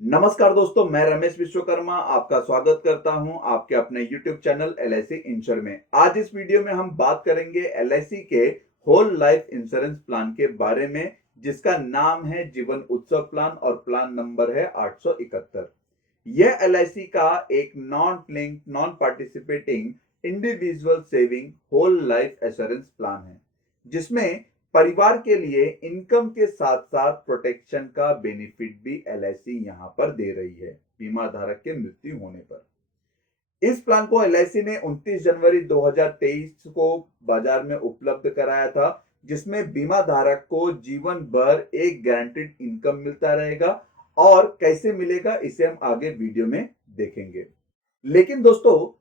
नमस्कार दोस्तों, मैं रमेश विश्वकर्मा आपका स्वागत करता हूं आपके अपने YouTube चैनल LIC इंश्योर में। आज इस वीडियो में हम बात करेंगे LIC के होल लाइफ इंश्योरेंस प्लान के बारे में, जिसका नाम है जीवन उत्सव प्लान और प्लान नंबर है 871। यह LIC का एक non link non participating individual saving whole life assurance plan है, जिसमें परिवार के लिए इनकम के साथ साथ प्रोटेक्शन का बेनिफिट भी LIC यहां पर दे रही है बीमा धारक के मृत्यु होने पर। इस प्लान को LIC ने 29 जनवरी 2023 को बाजार में उपलब्ध कराया था, जिसमें बीमा धारक को जीवन भर एक गारंटीड इनकम मिलता रहेगा। और कैसे मिलेगा इसे हम आगे वीडियो में देखेंगे। लेकिन दोस्तों,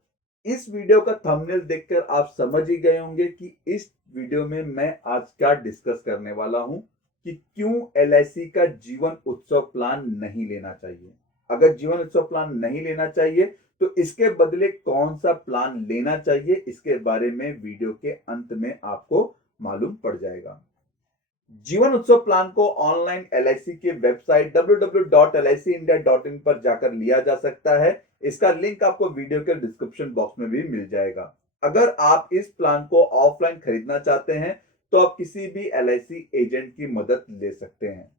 इस वीडियो का थंबनेल देखकर आप समझ ही गए होंगे कि इस वीडियो में मैं आज क्या डिस्कस करने वाला हूं कि क्यों LIC का जीवन उत्सव प्लान नहीं लेना चाहिए। अगर जीवन उत्सव प्लान नहीं लेना चाहिए तो इसके बदले कौन सा प्लान लेना चाहिए, इसके बारे में वीडियो के अंत में आपको मालूम पड़ जाएगा। जीवन उत्सव प्लान को ऑनलाइन LIC की वेबसाइट www.licindia.in पर जाकर लिया जा सकता है। इसका लिंक आपको वीडियो के डिस्क्रिप्शन बॉक्स में भी मिल जाएगा। अगर आप इस प्लान को ऑफलाइन खरीदना चाहते हैं तो आप किसी भी LIC एजेंट की मदद ले सकते हैं।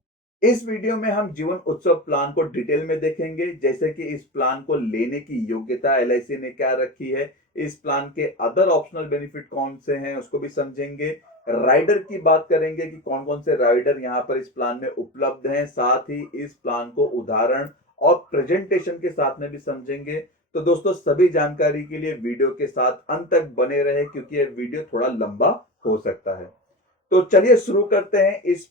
इस वीडियो में हम जीवन उत्सव प्लान को डिटेल में देखेंगे, जैसे कि इस प्लान को लेने की योग्यता LIC ने क्या रखी है, इस प्लान के अदर ऑप्शनल बेनिफिट कौन से हैं उसको भी समझेंगे, राइडर की बात करेंगे कि कौन कौन से राइडर यहाँ पर इस प्लान में उपलब्ध हैं, साथ ही इस प्लान को उदाहरण और प्रेजेंटेशन के साथ में भी समझेंगे। तो दोस्तों, सभी जानकारी के लिए वीडियो के साथ अंत तक बने रहे, क्योंकि यह वीडियो थोड़ा लंबा हो सकता है। तो चलिए शुरू करते हैं इस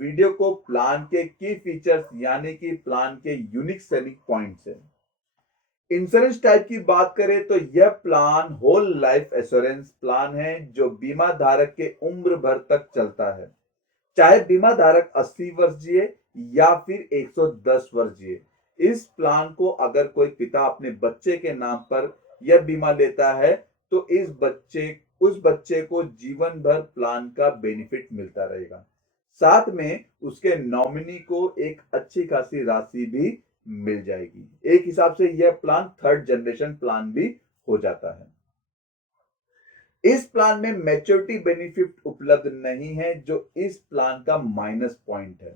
वीडियो को प्लान के की फीचर्स यानी कि प्लान के यूनिक सेलिंग पॉइंट से। इंश्योरेंस टाइप की बात करें तो यह plan whole life assurance plan है, जो बीमा धारक के उम्र भर तक चलता है। चाहे बीमा धारक 80 वर्ष जिए या फिर 110 वर्ष जिए, इस प्लान को अगर कोई पिता अपने बच्चे के नाम पर यह बीमा लेता है तो उस बच्चे को जीवन भर प्लान का बेनिफिट मिलता रहेगा। साथ में उसके नॉमिनी को एक अच्छी खासी राशि भी मिल जाएगी। एक हिसाब से यह प्लान थर्ड जनरेशन प्लान भी हो जाता है। इस प्लान में मैच्योरिटी बेनिफिट उपलब्ध नहीं है, जो इस प्लान का माइनस पॉइंट है।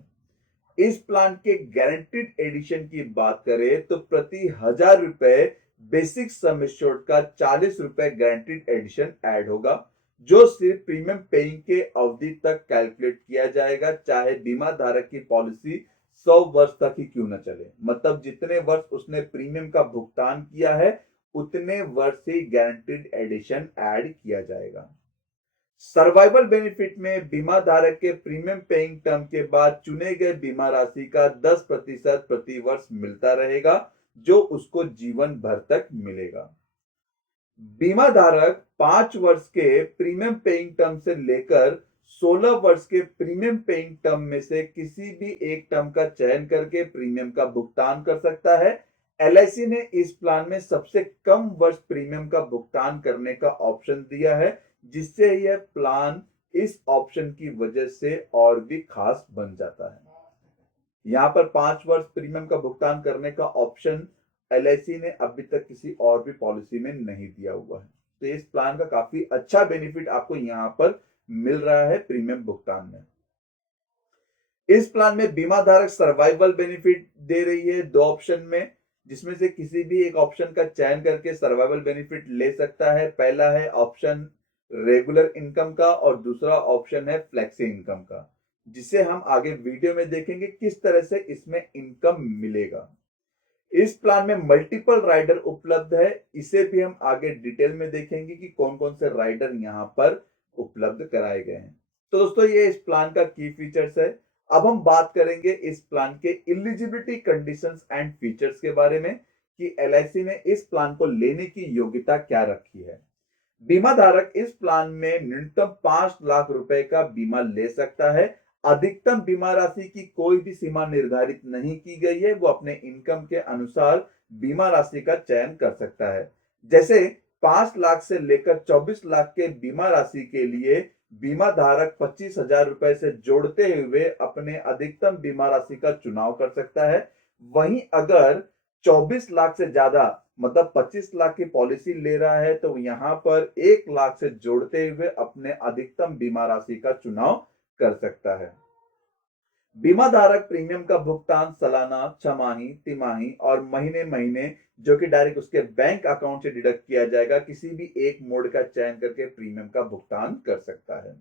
इस प्लान के गारंटीड एडिशन की बात करें तो प्रति 1000 रुपए बेसिक सम एश्योर्ड का 40 रुपए गारंटीड एडिशन ऐड होगा, जो सिर्फ प्रीमियम पेइंग के अवधि तक कैलकुलेट किया जाएगा, चाहे बीमा धारक की पॉलिसी 100 वर्ष तक ही क्यों न चले। मतलब जितने वर्ष उसने प्रीमियम का भुगतान किया है उतने वर्ष ही गारंटीड एडिशन ऐड किया जाएगा। सर्वाइवल बेनिफिट में बीमा धारक के प्रीमियम पेइंग टर्म के बाद चुने गए बीमा राशि का 10% प्रति वर्ष मिलता रहेगा, जो उसको जीवन भर तक मिलेगा। बीमा धारक 5 वर्ष के प्रीमियम पेइंग टर्म से लेकर 16 वर्ष के प्रीमियम पेइंग टर्म में से किसी भी एक टर्म का चयन करके प्रीमियम का भुगतान कर सकता है। LIC ने इस प्लान में सबसे कम वर्ष प्रीमियम का भुगतान करने का ऑप्शन दिया है, जिससे यह प्लान इस ऑप्शन की वजह से और भी खास बन जाता है। यहां पर 5 वर्ष प्रीमियम का भुगतान करने का ऑप्शन LIC ने अभी तक किसी और भी पॉलिसी में नहीं दिया हुआ है। तो इस प्लान का काफी अच्छा बेनिफिट आपको यहां पर मिल रहा है प्रीमियम भुगतान में। इस प्लान में बीमा धारक सर्वाइवल बेनिफिट दे रही है 2 ऑप्शन में, जिसमें से किसी भी एक ऑप्शन का चयन करके सर्वाइवल बेनिफिट ले सकता है। पहला है ऑप्शन रेगुलर इनकम का और दूसरा ऑप्शन है फ्लेक्सी इनकम का, जिसे हम आगे वीडियो में देखेंगे किस तरह से इसमें इनकम मिलेगा। इस प्लान में मल्टीपल राइडर उपलब्ध है, इसे भी हम आगे डिटेल में देखेंगे कि कौन कौन से राइडर यहां पर उपलब्ध कराए गए हैं। तो दोस्तों, ये इस प्लान का की फीचर्स है। अब हम बात करेंगे इस प्लान के एलिजिबिलिटी कंडीशंस एंड फीचर्स के बारे में कि LIC ने इस प्लान को लेने की योग्यता क्या रखी है। बीमा धारक इस प्लान में न्यूनतम 5 लाख रुपए का बीमा ले सकता है। अधिकतम बीमा राशि की कोई भी सीमा निर्धारित नहीं की गई है, वो अपने इनकम के अनुसार बीमा राशि का चयन कर सकता है। जैसे 5 लाख से लेकर 24 लाख के बीमा राशि के लिए बीमा धारक 25,000 रुपए से जोड़ते हुए अपने अधिकतम बीमा राशि का चुनाव कर सकता है। वहीं अगर 24 लाख से ज्यादा मतलब 25 लाख की पॉलिसी ले रहा है तो यहां पर 1 लाख से जोड़ते हुए अपने अधिकतम बीमा राशि का चुनाव कर सकता है। बीमा धारक प्रीमियम का भुगतान सालाना, छमाही, तिमाही और महीने महीने जो कि डायरेक्ट उसके बैंक अकाउंट से डिडक्ट किया जाएगा, किसी भी एक मोड का चयन करके प्रीमियम का भुगतान कर सकता है।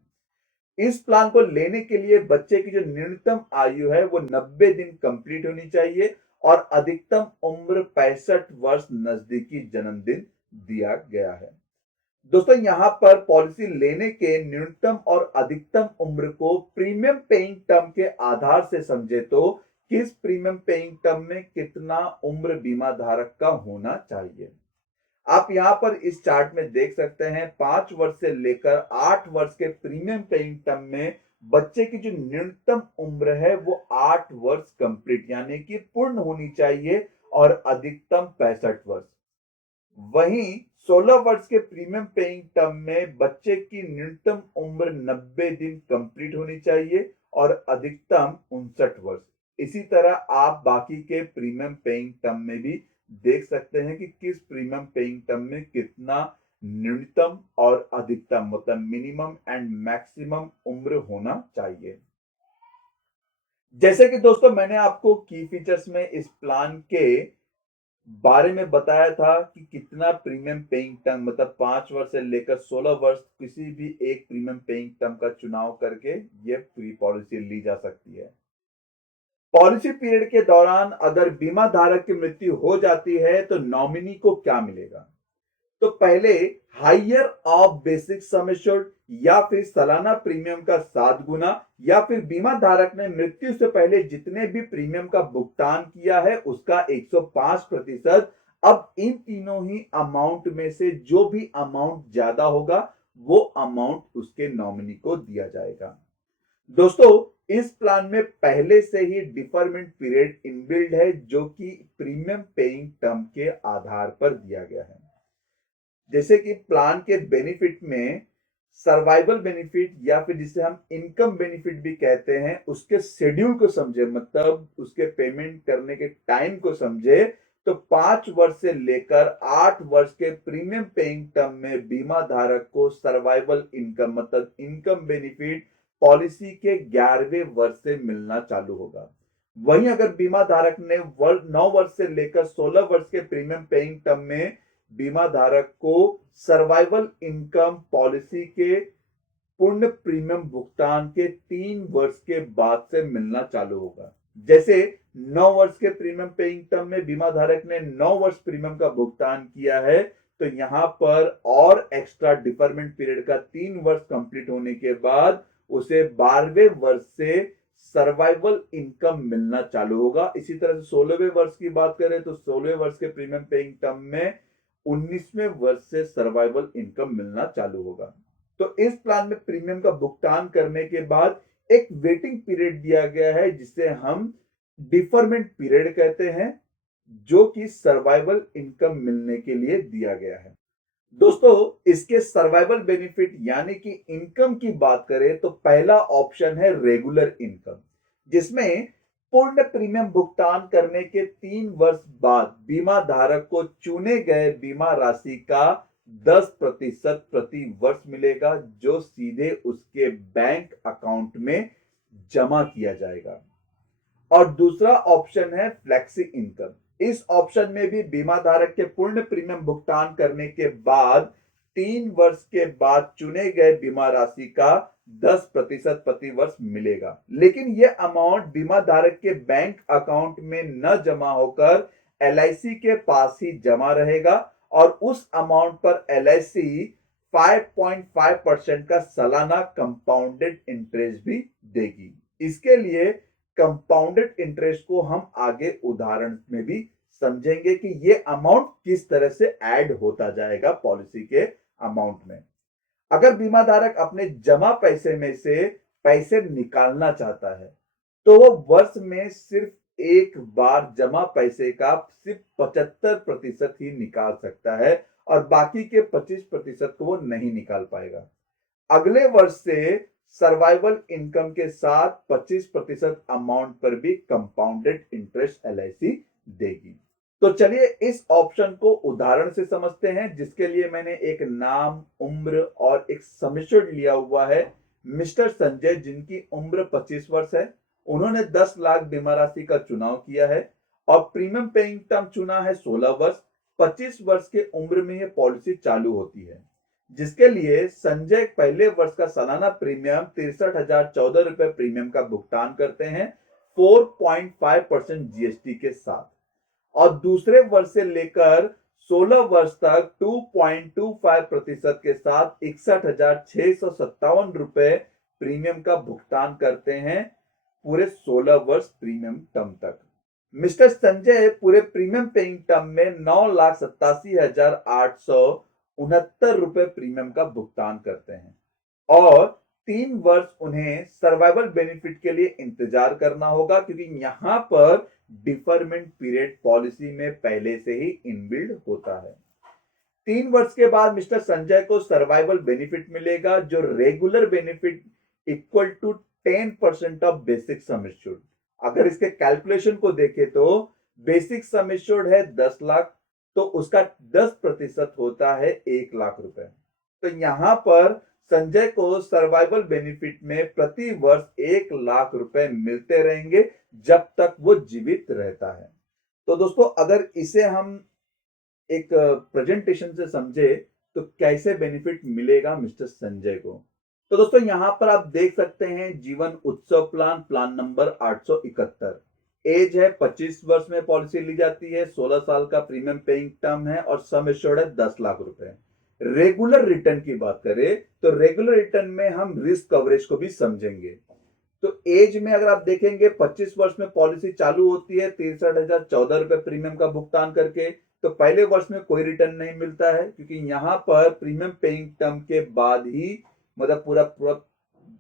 इस प्लान को लेने के लिए बच्चे की जो न्यूनतम आयु है वो 90 दिन कंप्लीट होनी चाहिए और अधिकतम उम्र 65 वर्ष नजदीकी जन्मदिन दिया गया है। दोस्तों यहां पर पॉलिसी लेने के न्यूनतम और अधिकतम उम्र को प्रीमियम पेइंग टर्म के आधार से समझे तो किस प्रीमियम पेइंग टर्म में कितना उम्र बीमा धारक का होना चाहिए। आप यहां पर इस चार्ट में देख सकते हैं 5 वर्ष से लेकर 8 वर्ष के प्रीमियम पेइंग टर्म में बच्चे की जो न्यूनतम उम्र है वो 8 वर्ष कंप्लीट यानी कि पूर्ण होनी चाहिए और अधिकतम 65 वर्ष। वहीं 16 वर्ष के प्रीमियम पेइंग टर्म में बच्चे की न्यूनतम उम्र 90 दिन कंप्लीट होनी चाहिए और अधिकतम 59 वर्ष। इसी तरह आप बाकी के प्रीमियम पेइंग टर्म में भी देख सकते हैं कि किस प्रीमियम पेइंग टर्म में कितना न्यूनतम और अधिकतम मतलब मिनिमम एंड मैक्सिमम उम्र होना चाहिए। जैसे कि दोस्तों मैंने आपको की फीचर्स में इस प्लान के बारे में बताया था कि कितना प्रीमियम पेइंग टर्म मतलब 5 वर्ष से लेकर 16 वर्ष किसी भी एक प्रीमियम पेइंग टर्म का चुनाव करके ये पूरी पॉलिसी ली जा सकती है। पॉलिसी पीरियड के दौरान अगर बीमा धारक की मृत्यु हो जाती है तो नॉमिनी को क्या मिलेगा। तो पहले higher of basic sum assured या फिर सालाना प्रीमियम का 7 गुना या फिर बीमा धारक ने मृत्यु से पहले जितने भी प्रीमियम का भुगतान किया है उसका 105%। अब इन तीनों ही अमाउंट में से जो भी अमाउंट ज्यादा होगा वो अमाउंट उसके नॉमिनी को दिया जाएगा। दोस्तों इस प्लान में पहले से ही डिफरमेंट पीरियड इनबिल्ड है जो कि प्रीमियम पेइंग टर्म के आधार पर दिया गया है। जैसे कि प्लान के बेनिफिट में सर्वाइवल बेनिफिट या फिर जिसे हम इनकम बेनिफिट भी कहते हैं उसके शेड्यूल को समझे मतलब उसके पेमेंट करने के टाइम को समझे तो 5 वर्ष से लेकर 8 वर्ष के प्रीमियम पेइंग टर्म में बीमा धारक को सर्वाइवल इनकम मतलब इनकम बेनिफिट पॉलिसी के 11वें वर्ष से मिलना चालू होगा। वहीं अगर बीमा धारक ने 9 वर्ष से लेकर 16 वर्ष के प्रीमियम पेइंग टर्म में बीमा धारक को सर्वाइवल इनकम पॉलिसी के पूर्ण प्रीमियम भुगतान के 3 वर्ष के बाद से मिलना चालू होगा। जैसे 9 वर्ष के प्रीमियम पेइंग टर्म में बीमा धारक ने 9 वर्ष प्रीमियम का भुगतान किया है तो यहां पर और एक्स्ट्रा डिफरमेंट पीरियड का 3 वर्ष कंप्लीट होने के बाद उसे 12वें वर्ष से सर्वाइवल इनकम मिलना चालू होगा। इसी तरह से 16वें वर्ष की बात करें तो 16वें वर्ष के प्रीमियम पेइंग टर्म में 19वें वर्ष से सर्वाइवल इनकम मिलना चालू होगा। तो इस प्लान में प्रीमियम का भुगतान करने के बाद एक वेटिंग पीरियड दिया गया है जिसे हम डिफरमेंट पीरियड कहते हैं जो कि सर्वाइवल इनकम मिलने के लिए दिया गया है। दोस्तों इसके सर्वाइवल बेनिफिट यानी कि इनकम की बात करें तो पहला ऑप्शन है रेगुलर इनकम जिसमें पूर्ण प्रीमियम भुगतान करने के 3 वर्ष बाद बीमा धारक को चुने गए बीमा राशि का 10% प्रति वर्ष मिलेगा जो सीधे उसके बैंक अकाउंट में जमा किया जाएगा। और दूसरा ऑप्शन है फ्लेक्सी इनकम। इस ऑप्शन में भी बीमा धारक के पूर्ण प्रीमियम भुगतान करने के बाद 3 वर्ष के बाद चुने गए बीमा राशि का 10% प्रति वर्ष मिलेगा, लेकिन यह अमाउंट बीमा धारक के बैंक अकाउंट में न जमा होकर एलआईसी के पास ही जमा रहेगा और उस अमाउंट पर एलआईसी 5.5% का सालाना कंपाउंडेड इंटरेस्ट भी देगी। इसके लिए कंपाउंडेड इंटरेस्ट को हम आगे उदाहरण में भी समझेंगे कि ये अमाउंट किस तरह से ऐड होता जाएगा पॉलिसी के अमाउंट में। अगर बीमा धारक अपने जमा पैसे में से पैसे निकालना चाहता है तो वो वर्ष में सिर्फ एक बार जमा पैसे का सिर्फ 75% ही निकाल सकता है और बाकी के 25% को वो नहीं निकाल पाएगा। अगले वर्ष से सर्वाइवल इनकम के साथ 25% अमाउंट पर भी कंपाउंडेड इंटरेस्ट एलआईसी देगी। तो चलिए इस ऑप्शन को उदाहरण से समझते हैं, जिसके लिए मैंने एक नाम, उम्र और एक सम एश्योर्ड लिया हुआ है। मिस्टर संजय, जिनकी उम्र 25 वर्ष है, उन्होंने 10 लाख बीमा राशि का चुनाव किया है और प्रीमियम पेइंग टर्म चुना है 16 वर्ष। 25 वर्ष के उम्र में यह पॉलिसी चालू होती है, जिसके लिए संजय पहले वर्ष का सालाना प्रीमियम 63,014 रुपए प्रीमियम का भुगतान करते हैं 4.5% जीएसटी के साथ, और दूसरे वर्ष से लेकर 16 वर्ष तक 2.25% के साथ 61,657 रुपए प्रीमियम का भुगतान करते हैं पूरे 16 वर्ष प्रीमियम टर्म तक। मिस्टर संजय पूरे प्रीमियम पेइंग टर्म में 9,87,869 प्रीमियम का भुगतान करते हैं और 3 वर्ष उन्हें सर्वाइवल बेनिफिट के लिए इंतजार करना होगा, क्योंकि यहां पर डिफरमेंट पीरियड पॉलिसी में पहले से ही इनबिल्ड होता है। 3 वर्ष के बाद मिस्टर संजय को सर्वाइवल बेनिफिट मिलेगा, जो regular benefit equal to 10% of basic sum assured. अगर इसके कैलकुलेशन को देखें तो बेसिक सम एश्योर्ड है 10 लाख, तो उसका 10% होता है 1 लाख रुपए। तो यहां पर संजय को सर्वाइवल बेनिफिट में प्रति वर्ष 1 लाख रुपए मिलते रहेंगे जब तक वो जीवित रहता है। तो दोस्तों, अगर इसे हम एक प्रेजेंटेशन से समझे तो कैसे बेनिफिट मिलेगा मिस्टर संजय को, तो दोस्तों यहां पर आप देख सकते हैं जीवन उत्सव प्लान, प्लान नंबर 871। एज है 25 वर्ष में पॉलिसी ली जाती है, 16 साल का प्रीमियम पेइंग टर्म है और सम एश्योर्ड है 10 लाख रुपए। रेगुलर रिटर्न की बात करें तो रेगुलर रिटर्न में हम रिस्क कवरेज को भी समझेंगे। तो एज में अगर आप देखेंगे 25 वर्ष में पॉलिसी चालू होती है 63,014 प्रीमियम का भुगतान करके, तो पहले वर्ष में कोई रिटर्न नहीं मिलता है, क्योंकि यहां पर प्रीमियम पेइंग टर्म के बाद ही, मतलब पूरा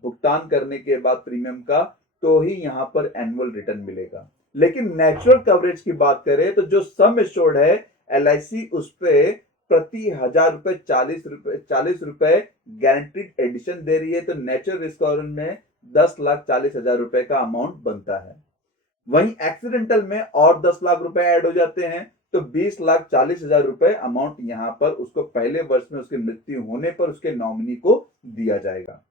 भुगतान करने के बाद प्रीमियम का, तो ही यहां पर एनुअल रिटर्न मिलेगा। लेकिन नेचुरल कवरेज की बात करें तो जो सम एश्योर्ड है एलआईसी उस पे प्रति 1,000 रुपए 40 रुपए गारंटीड एडिशन दे रही है, तो नेचुरल रिस्क कवरेज में 10,40,000 रुपए का अमाउंट बनता है। वहीं एक्सीडेंटल में और 10 लाख रुपए ऐड हो जाते हैं, तो 20,40,000 रुपए अमाउंट यहां पर उसको पहले वर्ष में उसकी मृत्यु होने पर उसके नॉमिनी को दिया जाएगा।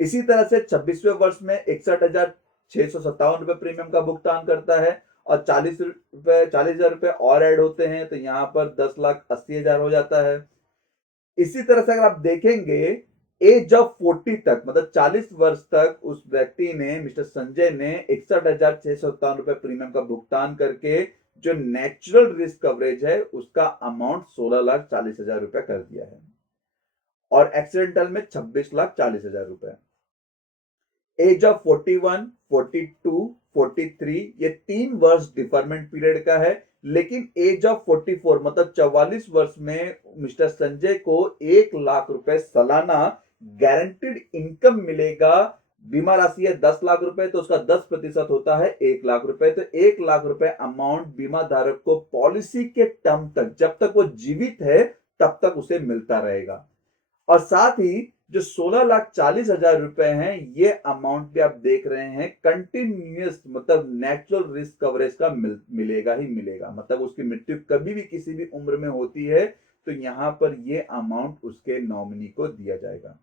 इसी तरह से 26वें वर्ष में 61,657 रुपए प्रीमियम का भुगतान करता है और 40,000 रुपए और ऐड होते हैं, तो यहां पर 10,80,000 हो जाता है। इसी तरह से अगर आप देखेंगे एज ऑफ 40 तक, मतलब 40 वर्ष तक उस व्यक्ति ने, मिस्टर संजय ने 61,657 रुपए प्रीमियम का भुगतान करके जो नेचुरल रिस्क कवरेज है उसका अमाउंट 16,40,000 रुपए कर दिया है, और एक्सीडेंटल में 26,40,000 रुपए। एज ऑफ 41, 42, 43 ये 3 वर्ष डिफरमेंट पीरियड का है, लेकिन एज ऑफ 44 मतलब 44 वर्ष में मिस्टर संजय को 1 लाख रुपए सालाना गारंटीड इनकम मिलेगा। बीमा राशि है 10 लाख रुपए, तो उसका 10% होता है 1 लाख रुपए। तो 1 लाख रुपए अमाउंट बीमा धारक को पॉलिसी के टर्म तक, जब तक वो जीवित है तब तक उसे मिलता रहेगा। और साथ ही जो 16,40,000 रुपए हैं, ये अमाउंट भी आप देख रहे हैं कंटिन्यूअस, मतलब नेचुरल रिस्क कवरेज का मिलेगा ही मिलेगा। मतलब उसकी मृत्यु कभी भी किसी भी उम्र में होती है तो यहां पर ये अमाउंट उसके नॉमिनी को दिया जाएगा।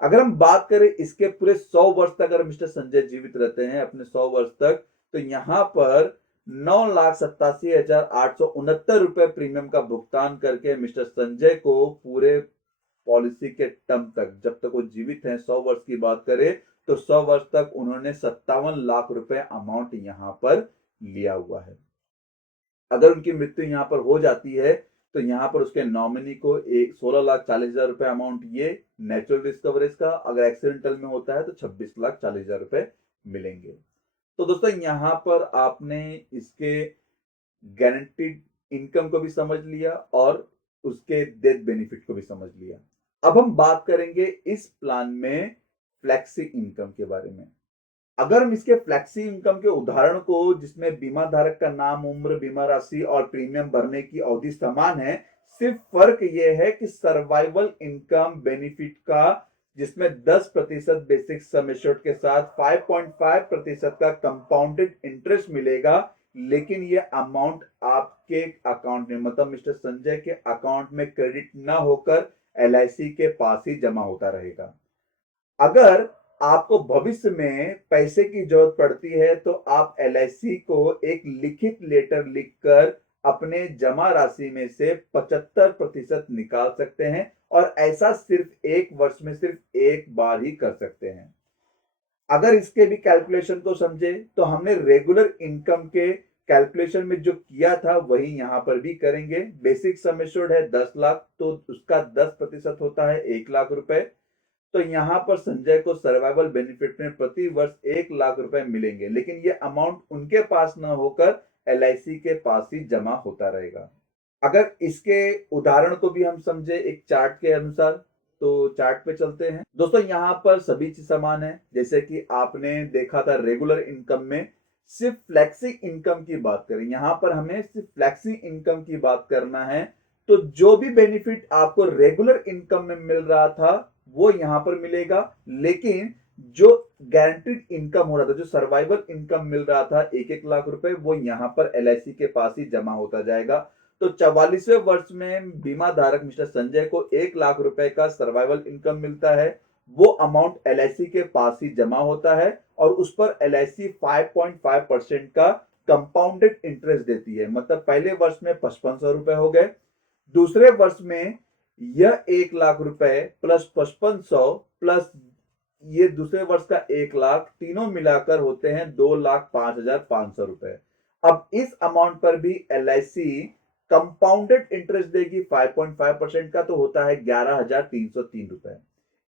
अगर हम बात करें इसके पूरे 100 वर्ष तक अगर मिस्टर संजय जीवित रहते हैं अपने 100 वर्ष तक, तो यहां पर 9,87,869 रुपए प्रीमियम का भुगतान करके मिस्टर संजय को पूरे पॉलिसी के टर्म तक, जब तक वो जीवित हैं, 100 वर्ष की बात करें तो 100 वर्ष तक उन्होंने 57 लाख रुपए अमाउंट यहां पर लिया हुआ है। अगर उनकी मृत्यु यहां पर हो जाती है तो यहां पर उसके नॉमिनी को 16,40,000 रुपए अमाउंट ये नेचुरल रिस्क कवरेज का, अगर एक्सीडेंटल में होता है तो 26,40,000 रुपए मिलेंगे। तो दोस्तों यहां पर आपने इसके गारंटीड इनकम को भी समझ लिया और उसके डेथ बेनिफिट को भी समझ लिया। अब हम बात करेंगे इस प्लान में फ्लेक्सी इनकम के बारे में। अगर हम इसके फ्लेक्सी इनकम के उदाहरण को, जिसमें बीमा धारक का नाम, उम्र, बीमा राशि और प्रीमियम भरने की अवधि समान है, सिर्फ फर्क यह है कि सर्वाइवल इनकम बेनिफिट का जिसमें 10% बेसिक सम एश्योर्ड के साथ 5.5% का कंपाउंडेड इंटरेस्ट मिलेगा, लेकिन ये अमाउंट आपके अकाउंट में मतलब मिस्टर संजय के अकाउंट में क्रेडिट ना होकर एलआईसी के पास ही जमा होता रहेगा। अगर आपको भविष्य में पैसे की जरूरत पड़ती है तो आप एलआईसी को एक लिखित लेटर लिखकर अपने जमा राशि में से 75% निकाल सकते हैं और ऐसा सिर्फ एक वर्ष में सिर्फ एक बार ही कर सकते हैं। अगर इसके भी कैलकुलेशन को समझे तो हमने रेगुलर इनकम के कैलकुलेशन में जो किया था वही यहां पर भी करेंगे। बेसिक सम एश्योर्ड है 10 लाख, तो उसका 10% होता है 1 लाख रुपए। तो यहां पर संजय को सर्वाइवल बेनिफिट में प्रति वर्ष 1 लाख रुपए मिलेंगे, लेकिन ये अमाउंट उनके पास न होकर एलआईसी के पास ही जमा होता रहेगा। अगर इसके उदाहरण को भी हम समझे एक चार्ट के अनुसार, तो चार्ट पे चलते हैं। दोस्तों यहां पर सभी चीज समान है। जैसे कि आपने देखा था रेगुलर इनकम में, सिर्फ फ्लेक्सी इनकम की बात करें, यहां पर हमें सिर्फ फ्लेक्सी इनकम की बात करना है। तो जो भी बेनिफिट आपको रेगुलर इनकम में मिल रहा था वो यहां पर मिलेगा, लेकिन जो गारंटीड इनकम हो रहा था, जो सर्वाइवल इनकम मिल रहा था 1-1 लाख रुपए, वो यहां पर एलआईसी के पास ही जमा होता जाएगा। तो 44वें वर्ष में बीमा धारक मिस्टर संजय को 1 लाख रुपए का सर्वाइवल इनकम मिलता है। वो अमाउंट एलआईसी के पास ही जमा होता है और उस पर एलआईसी 5.5% का कंपाउंडेड इंटरेस्ट देती है। मतलब पहले वर्ष में 5500 रुपए हो गए, दूसरे वर्ष में यह 1 लाख रुपए प्लस 5500 प्लस ये दूसरे वर्ष का 1 लाख, तीनों मिलाकर होते हैं 2,05,500 रुपए। अब इस अमाउंट पर भी एलआईसी कंपाउंडेड इंटरेस्ट देगी 5.5% का, तो होता है 11,303 रुपए।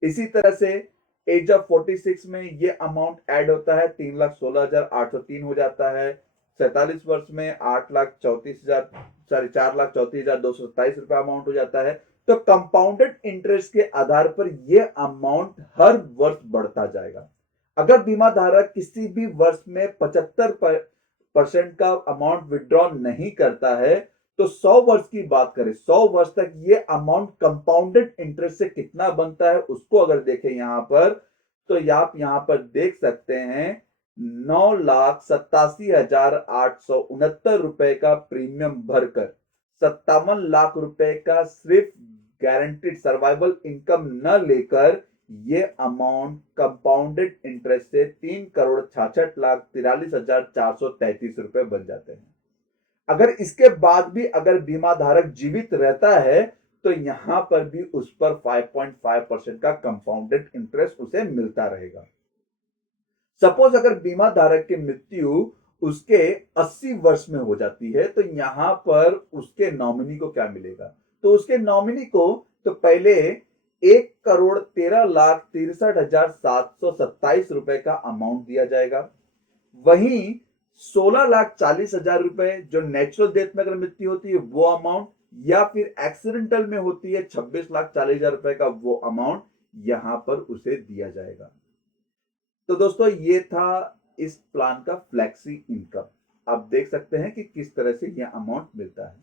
इसी तरह से एज ऑफ 46 में ये अमाउंट ऐड होता है 3,16,803 हो जाता है। 47 वर्ष में 4,34,227 रुपए अमाउंट हो जाता है। तो कंपाउंडेड इंटरेस्ट के आधार पर यह अमाउंट हर वर्ष बढ़ता जाएगा। अगर बीमा धारक किसी भी वर्ष में 75% का अमाउंट विड्रॉ नहीं करता है तो 100 वर्ष की बात करें, 100 वर्ष तक ये अमाउंट कंपाउंडेड इंटरेस्ट से कितना बनता है उसको अगर देखें यहां पर, तो आप यहां पर देख सकते हैं 9,87,869 रुपए का प्रीमियम भरकर 57 लाख रुपए का सिर्फ गारंटीड सर्वाइवल इनकम न लेकर ये अमाउंट कंपाउंडेड इंटरेस्ट से 3,66,43,433 रुपए बन जाते हैं। अगर इसके बाद भी अगर बीमा धारक जीवित रहता है तो यहां पर भी उस पर 5.5% का कंपाउंडेड इंटरेस्ट उसे मिलता रहेगा। सपोज अगर बीमा धारक की मृत्यु उसके 80 वर्ष में हो जाती है तो यहां पर उसके नॉमिनी को क्या मिलेगा? तो उसके नॉमिनी को तो पहले 1,63,63,727 रुपए का अमाउंट दिया जाएगा। वहीं 16,40,000 रुपए जो नेचुरल डेथ में अगर मृत्यु होती है वो अमाउंट, या फिर एक्सीडेंटल में होती है 26,40,000 रुपए का वो अमाउंट यहां पर उसे दिया जाएगा। तो दोस्तों ये था इस प्लान का फ्लेक्सी इनकम। आप देख सकते हैं कि किस तरह से यह अमाउंट मिलता है।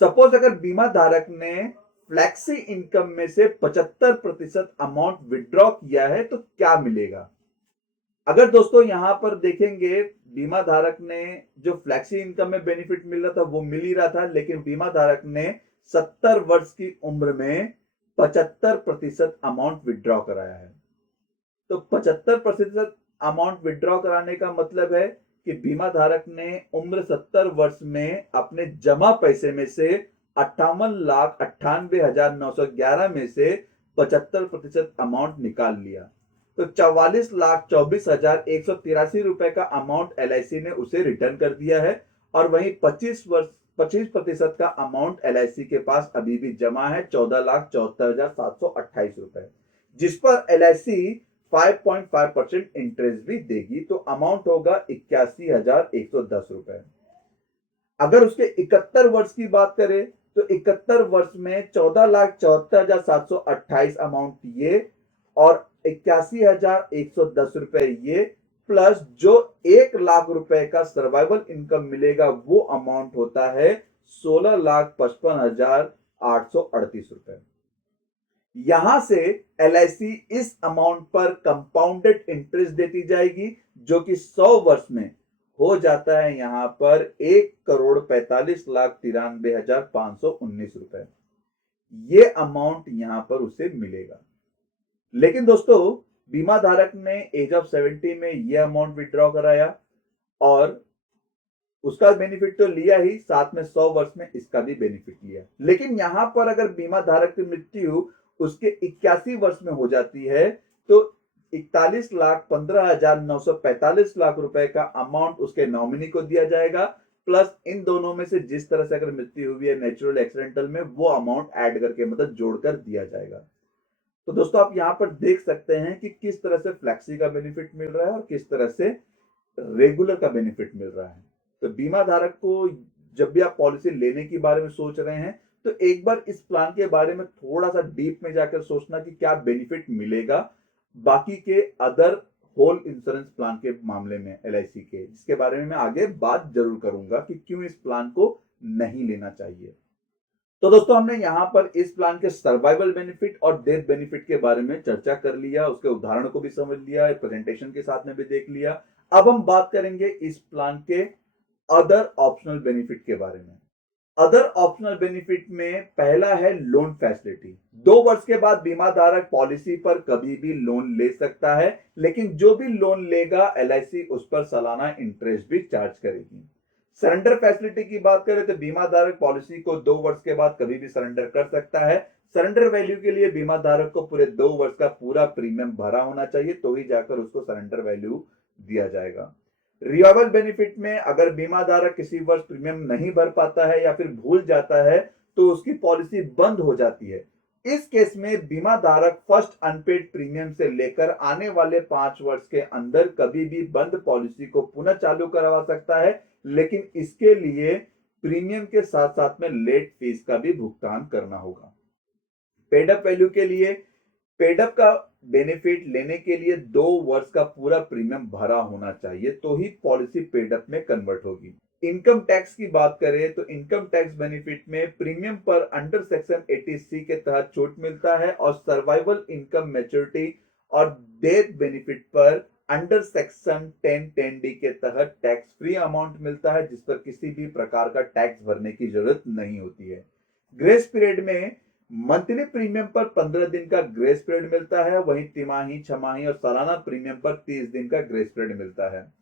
सपोज अगर बीमा धारक ने फ्लेक्सी इनकम में से 75% अमाउंट विड्रॉ किया है तो क्या मिलेगा? अगर दोस्तों यहां पर देखेंगे बीमा धारक ने जो फ्लेक्सी इनकम में बेनिफिट मिल रहा था वो मिल ही रहा था, लेकिन बीमा धारक ने 70 वर्ष की उम्र में 75% अमाउंट विड्रॉ कराया है। तो 75% अमाउंट विड्रॉ कराने का मतलब है कि बीमा धारक ने उम्र 70 वर्ष में अपने जमा पैसे में से 58,98,911 में से 75% अमाउंट निकाल लिया। तो 44,24,183 रुपए का अमाउंट एलआईसी ने उसे रिटर्न कर दिया है और वहीं 25% का अमाउंट एलआईसी के पास अभी भी जमा है 14,74,728 रुपए, जिस पर एलआईसी 5.5% इंटरेस्ट भी देगी। तो अमाउंट होगा 81,110 रुपए। अगर उसके 71 वर्ष की बात करें तो 71 वर्ष में 14,74,728 अमाउंट ये और 81,110 रुपए ये, प्लस जो 1 लाख रुपए का सर्वाइवल इनकम मिलेगा वो अमाउंट होता है 16,55,838 रुपए। यहां से एलआईसी इस अमाउंट पर कंपाउंडेड इंटरेस्ट देती जाएगी, जो कि 100 वर्ष में हो जाता है यहां पर 1,45,93,519 रुपए। ये अमाउंट यहां पर उसे मिलेगा। लेकिन दोस्तों, बीमा धारक ने एज ऑफ 70 में यह अमाउंट विड्रॉ कराया और उसका बेनिफिट तो लिया ही, साथ में 100 वर्ष में इसका भी बेनिफिट लिया। लेकिन यहां पर अगर बीमा धारक की मृत्यु उसके 81 वर्ष में हो जाती है तो 41,15,945 रुपए का अमाउंट उसके नॉमिनी को दिया जाएगा, प्लस इन दोनों में से जिस तरह से अगर मृत्यु हुई है नेचुरल एक्सीडेंटल में, वो अमाउंट ऐड करके मतलब जोड़कर दिया जाएगा। तो दोस्तों, आप यहां पर देख सकते हैं कि किस तरह से फ्लेक्सी का बेनिफिट मिल रहा है और किस तरह से रेगुलर का बेनिफिट मिल रहा है। तो बीमा धारक को जब भी आप पॉलिसी लेने के बारे में सोच रहे हैं तो एक बार इस प्लान के बारे में थोड़ा सा डीप में जाकर सोचना कि क्या बेनिफिट मिलेगा बाकी के अदर होल इंश्योरेंस प्लान के मामले में एलआईसी के, जिसके बारे में मैं आगे बात जरूर करूंगा कि क्यों इस प्लान को नहीं लेना चाहिए। तो दोस्तों, हमने यहां पर इस प्लान के सर्वाइवल बेनिफिट और डेथ बेनिफिट के बारे में चर्चा कर लिया, उसके उदाहरण को भी समझ लिया, प्रेजेंटेशन के साथ में भी देख लिया। अब हम बात करेंगे इस प्लान के अदर ऑप्शनल बेनिफिट के बारे में। अदर ऑप्शनल बेनिफिट में पहला है लोन फैसिलिटी। 2 वर्ष के बाद बीमा धारक पॉलिसी पर कभी भी लोन ले सकता है, लेकिन जो भी लोन लेगा एलआईसी उस पर सालाना इंटरेस्ट भी चार्ज करेगी। सरेंडर फैसिलिटी की बात करें तो बीमा धारक पॉलिसी को 2 वर्ष के बाद कभी भी सरेंडर कर सकता है। सरेंडर वैल्यू के लिए बीमा धारक को पूरे 2 वर्ष का पूरा प्रीमियम भरा होना चाहिए, तो ही जाकर उसको सरेंडर वैल्यू दिया जाएगा। रिवाइवल बेनिफिट में अगर बीमा धारक किसी वर्ष प्रीमियम नहीं भर पाता है या फिर भूल जाता है तो उसकी पॉलिसी बंद हो जाती है। इस केस में बीमा धारक फर्स्ट अनपेड प्रीमियम से लेकर आने वाले 5 वर्ष के अंदर कभी भी बंद पॉलिसी को पुनः चालू करवा सकता है, लेकिन इसके लिए प्रीमियम के साथ साथ में लेट फीस का भी भुगतान करना होगा। पेडअप वैल्यू के लिए पेडअप का बेनिफिट लेने के लिए 2 वर्ष का पूरा प्रीमियम भरा होना चाहिए, तो ही पॉलिसी पेडअप में कन्वर्ट होगी। इनकम टैक्स की बात करें तो इनकम टैक्स बेनिफिट में प्रीमियम पर अंडर सेक्शन 80C के तहत छूट मिलता है और सर्वाइवल इनकम मैच्योरिटी और डेथ बेनिफिट पर अंडर सेक्शन 1010D के तहत टैक्स फ्री अमाउंट मिलता है, जिस पर किसी भी प्रकार का टैक्स भरने की जरूरत नहीं होती है। ग्रेस पीरियड में मंथली प्रीमियम पर 15 दिन का ग्रेस पीरियड मिलता है, वहीं तिमाही, छमाही और सालाना प्रीमियम पर 30 दिन का ग्रेस पीरियड मिलता है।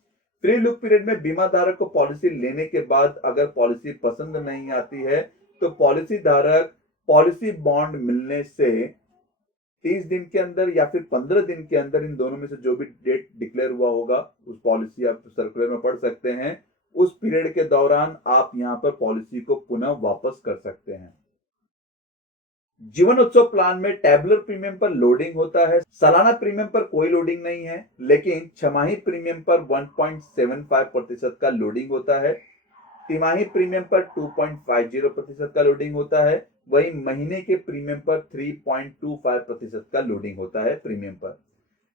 फ्री लुक पीरियड में बीमा धारक को पॉलिसी लेने के बाद अगर पॉलिसी पसंद नहीं आती है तो पॉलिसी धारक पॉलिसी बॉन्ड मिलने से 30 दिन के अंदर या फिर 15 दिन के अंदर, इन दोनों में से जो भी डेट डिक्लेयर हुआ होगा, उस पॉलिसी आप सर्कुलर में पढ़ सकते हैं, उस पीरियड के दौरान आप यहां पर पॉलिसी को पुनः वापस कर सकते हैं। जीवन उत्सव प्लान में टेबुलर प्रीमियम पर लोडिंग होता है, सालाना प्रीमियम पर कोई लोडिंग नहीं है, लेकिन छमाही प्रीमियम पर 1.75% का लोडिंग होता है, तिमाही प्रीमियम पर 2.50% का लोडिंग होता है, वहीं महीने के प्रीमियम पर 3.25% का लोडिंग होता है प्रीमियम पर।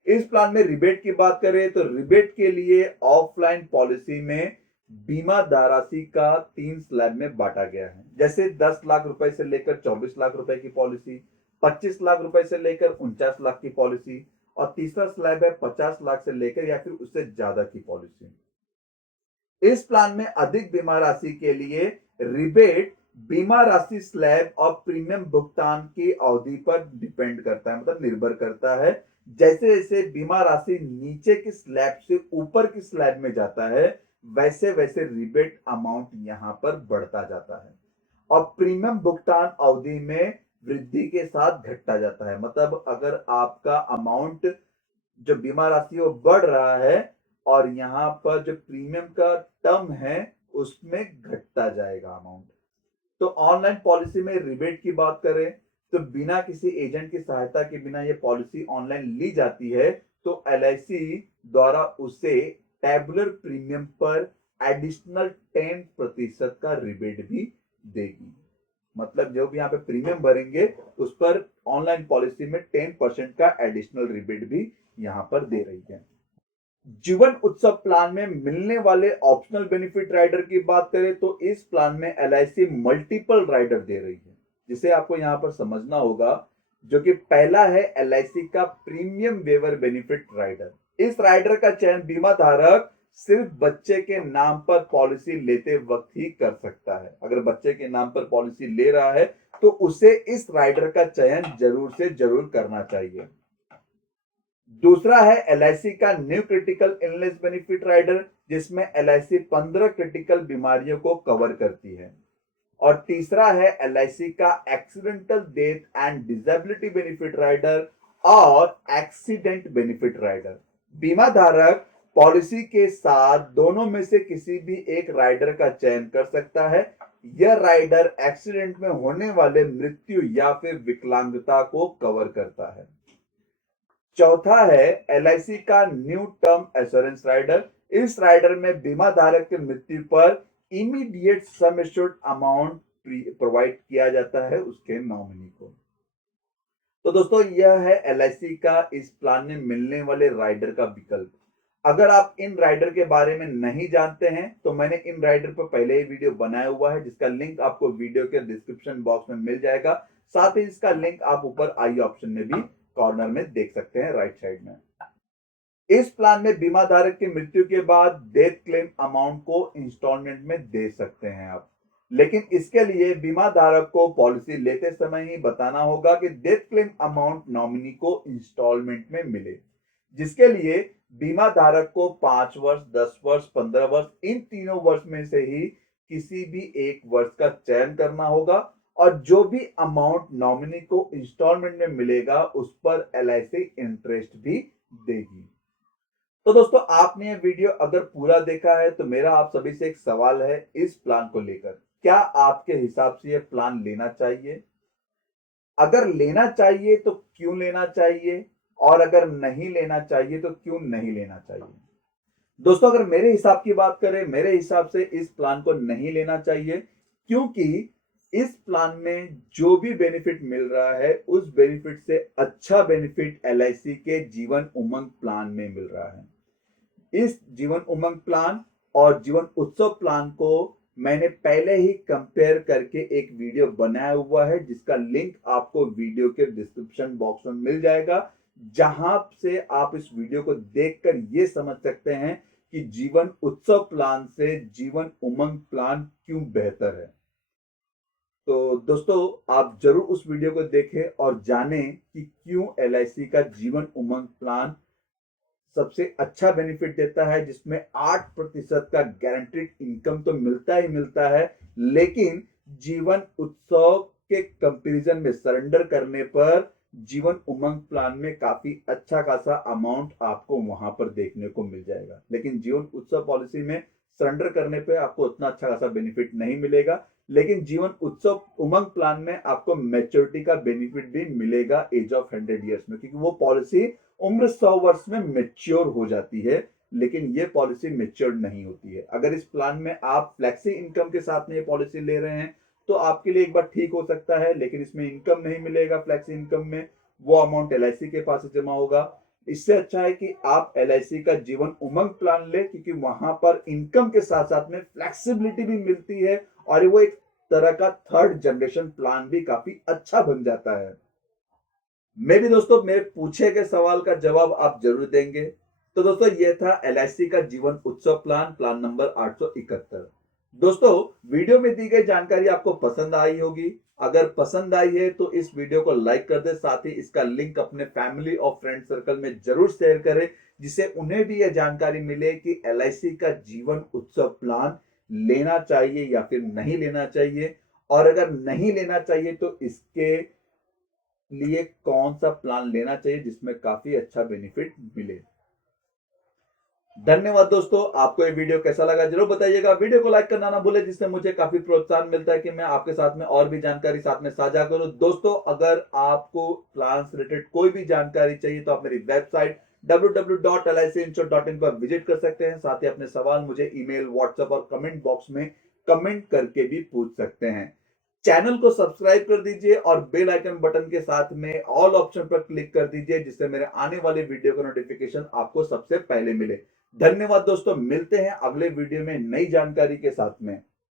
इस प्लान में रिबेट की बात करें तो रिबेट के लिए ऑफलाइन पॉलिसी में बीमा धनराशि का 3 स्लैब में बांटा गया है, जैसे 10 लाख रुपए से लेकर 24 लाख रुपए की पॉलिसी, 25 लाख रुपए से लेकर 49 लाख की पॉलिसी, और तीसरा स्लैब है 50 लाख से लेकर या फिर उससे ज्यादा की पॉलिसी। इस प्लान में अधिक बीमा राशि के लिए रिबेट बीमा राशि स्लैब और प्रीमियम भुगतान की अवधि पर डिपेंड करता है, मतलब निर्भर करता है। जैसे जैसे बीमा राशि नीचे की स्लैब से ऊपर की स्लैब में जाता है, वैसे वैसे रिबेट अमाउंट यहां पर बढ़ता जाता है और प्रीमियम भुगतान अवधि में वृद्धि के साथ घटता जाता है। मतलब अगर आपका अमाउंट जो बीमा राशि है वो बढ़ रहा है और यहाँ पर जो प्रीमियम का टर्म है उसमें घटता जाएगा अमाउंट। तो ऑनलाइन पॉलिसी में रिबेट की बात करें तो बिना किसी एजेंट की सहायता के बिना ये पॉलिसी ऑनलाइन ली जाती है तो एलआईसी द्वारा उसे टेबुलर प्रीमियम पर एडिशनल 10% का रिबेट भी देगी। मतलब जो भी यहाँ पे प्रीमियम भरेंगे उस पर ऑनलाइन पॉलिसी में 10% का एडिशनल रिबेट भी यहाँ पर दे रही है। जीवन उत्सव प्लान में मिलने वाले ऑप्शनल बेनिफिट राइडर की बात करें तो इस प्लान में एलआईसी मल्टीपल राइडर दे रही है, जिसे आपको यहां पर समझना होगा। जो कि पहला है LIC का प्रीमियम वेवर बेनिफिट राइडर। इस राइडर का चयन बीमा धारक सिर्फ बच्चे के नाम पर पॉलिसी लेते वक्त ही कर सकता है। अगर बच्चे के नाम पर पॉलिसी ले रहा है तो उसे इस राइडर का चयन जरूर से जरूर करना चाहिए। दूसरा है LIC का new critical illness benefit rider, जिसमें LIC 15 क्रिटिकल बीमारियों को कवर करती है। और तीसरा है LIC का accidental death and disability benefit rider और एक्सीडेंट बेनिफिट राइडर। बीमा धारक पॉलिसी के साथ दोनों में से किसी भी एक राइडर का चयन कर सकता है। यह राइडर एक्सीडेंट में होने वाले मृत्यु या फिर विकलांगता को कवर करता है। चौथा है LIC का न्यू टर्म एश्योरेंस राइडर। इस राइडर में बीमा धारक की मृत्यु पर immediate sum assured amount provide किया जाता है उसके नॉमिनी को। तो दोस्तों यह है LIC का इस प्लान में मिलने वाले राइडर का विकल्प। अगर आप इन राइडर के बारे में नहीं जानते हैं तो मैंने इन राइडर पर पहले ही वीडियो बनाया हुआ है, जिसका लिंक आपको वीडियो के डिस्क्रिप्शन बॉक्स में मिल जाएगा। साथ ही इसका लिंक आप ऊपर आई ऑप्शन में भी कॉर्नर में देख सकते हैं, राइट साइड में। इस प्लान में बीमा धारक की मृत्यु के बाद डेथ क्लेम अमाउंट को इंस्टॉलमेंट में दे सकते हैं आप, लेकिन इसके लिए बीमा धारक को पॉलिसी लेते समय ही बताना होगा कि डेथ क्लेम अमाउंट नॉमिनी को इंस्टॉलमेंट में मिले, जिसके लिए बीमा धारक को 5 वर्ष, 10 वर्ष, 15 वर्ष, इन तीनों वर्ष में से ही किसी भी एक वर्ष का चयन करना होगा और जो भी अमाउंट नॉमिनी को इंस्टॉलमेंट में मिलेगा उस पर LIC इंटरेस्ट भी देगी। तो दोस्तों आपने ये वीडियो अगर पूरा देखा है तो मेरा आप सभी से एक सवाल है इस प्लान को लेकर, क्या आपके हिसाब से ये प्लान लेना चाहिए? अगर लेना चाहिए तो क्यों लेना चाहिए, और अगर नहीं लेना चाहिए तो क्यों नहीं लेना चाहिए? दोस्तों अगर मेरे हिसाब की बात करें, मेरे हिसाब से इस प्लान को नहीं लेना चाहिए, क्योंकि इस प्लान में जो भी बेनिफिट मिल रहा है उस बेनिफिट से अच्छा बेनिफिट LIC के जीवन उमंग प्लान में मिल रहा है। इस जीवन उमंग प्लान और जीवन उत्सव प्लान को मैंने पहले ही कंपेयर करके एक वीडियो बनाया हुआ है, जिसका लिंक आपको वीडियो के डिस्क्रिप्शन बॉक्स में मिल जाएगा, जहां से आप इस वीडियो को देखकर यह समझ सकते हैं कि जीवन उत्सव प्लान से जीवन उमंग प्लान क्यों बेहतर है। तो दोस्तों आप जरूर उस वीडियो को देखें और जानें कि क्यों LIC का जीवन उमंग प्लान सबसे अच्छा बेनिफिट देता है, जिसमें 8% का गारंटीड इनकम तो मिलता ही मिलता है, लेकिन जीवन उत्सव के कंपैरिजन में सरेंडर करने पर जीवन उमंग प्लान में काफी अच्छा खासा अमाउंट आपको वहां पर देखने को मिल जाएगा। लेकिन जीवन उत्सव पॉलिसी में सरेंडर करने पे आपको उतना अच्छा खासा बेनिफिट नहीं मिलेगा, लेकिन जीवन उत्सव उमंग प्लान में आपको मैच्योरिटी का बेनिफिट भी मिलेगा एज ऑफ 100 ईयर्स में, क्योंकि वो पॉलिसी उम्र 100 वर्ष में मैच्योर हो जाती है, लेकिन ये पॉलिसी मैच्योर नहीं होती है। अगर इस प्लान में आप फ्लेक्सी इनकम के साथ में ये पॉलिसी ले रहे हैं तो आपके लिए एक बार ठीक हो सकता है, लेकिन इसमें इनकम नहीं मिलेगा। फ्लेक्सी इनकम में वो अमाउंट LIC के पास जमा होगा। इससे अच्छा है कि आप LIC का जीवन उमंग प्लान ले, क्योंकि वहां पर इनकम के साथ साथ में फ्लेक्सिबिलिटी भी मिलती है और वो एक तरह का थर्ड जनरेशन प्लान भी काफी अच्छा बन जाता है। मैं भी दोस्तों मेरे पूछे गए सवाल का जवाब आप जरूर देंगे। तो दोस्तों ये था LIC का जीवन उत्सव प्लान, प्लान नंबर 871। दोस्तों वीडियो में दी गई जानकारी आपको पसंद आई होगी। अगर पसंद आई है तो इस वीडियो को लाइक कर दे, साथ ही इसका लिंक अपने फैमिली और फ्रेंड सर्कल में जरूर शेयर करें, जिससे उन्हें भी यह जानकारी मिले कि LIC का जीवन उत्सव प्लान लेना चाहिए या फिर नहीं लेना चाहिए, और अगर नहीं लेना चाहिए तो इसके लिए कौन सा प्लान लेना चाहिए जिसमें काफी अच्छा बेनिफिट मिले। धन्यवाद दोस्तों, आपको ये वीडियो कैसा लगा जरूर बताइएगा। वीडियो को लाइक करना ना भूले, जिससे मुझे काफी प्रोत्साहन मिलता है कि मैं आपके साथ में और भी जानकारी साथ में साझा करूं। दोस्तों अगर आपको प्लान से रिलेटेड कोई भी जानकारी चाहिए तो आप मेरी वेबसाइट www.licinsurance.in पर विजिट कर सकते हैं। साथ ही अपने सवाल मुझे ईमेल, व्हाट्सएप और कमेंट बॉक्स में कमेंट करके भी पूछ सकते हैं। चैनल को सब्सक्राइब कर दीजिए और बेल आइकन बटन के साथ में ऑल ऑप्शन पर क्लिक कर दीजिए, जिससे मेरे आने वाले वीडियो का नोटिफिकेशन आपको सबसे पहले मिले। धन्यवाद दोस्तों, मिलते हैं अगले वीडियो में नई जानकारी के साथ में।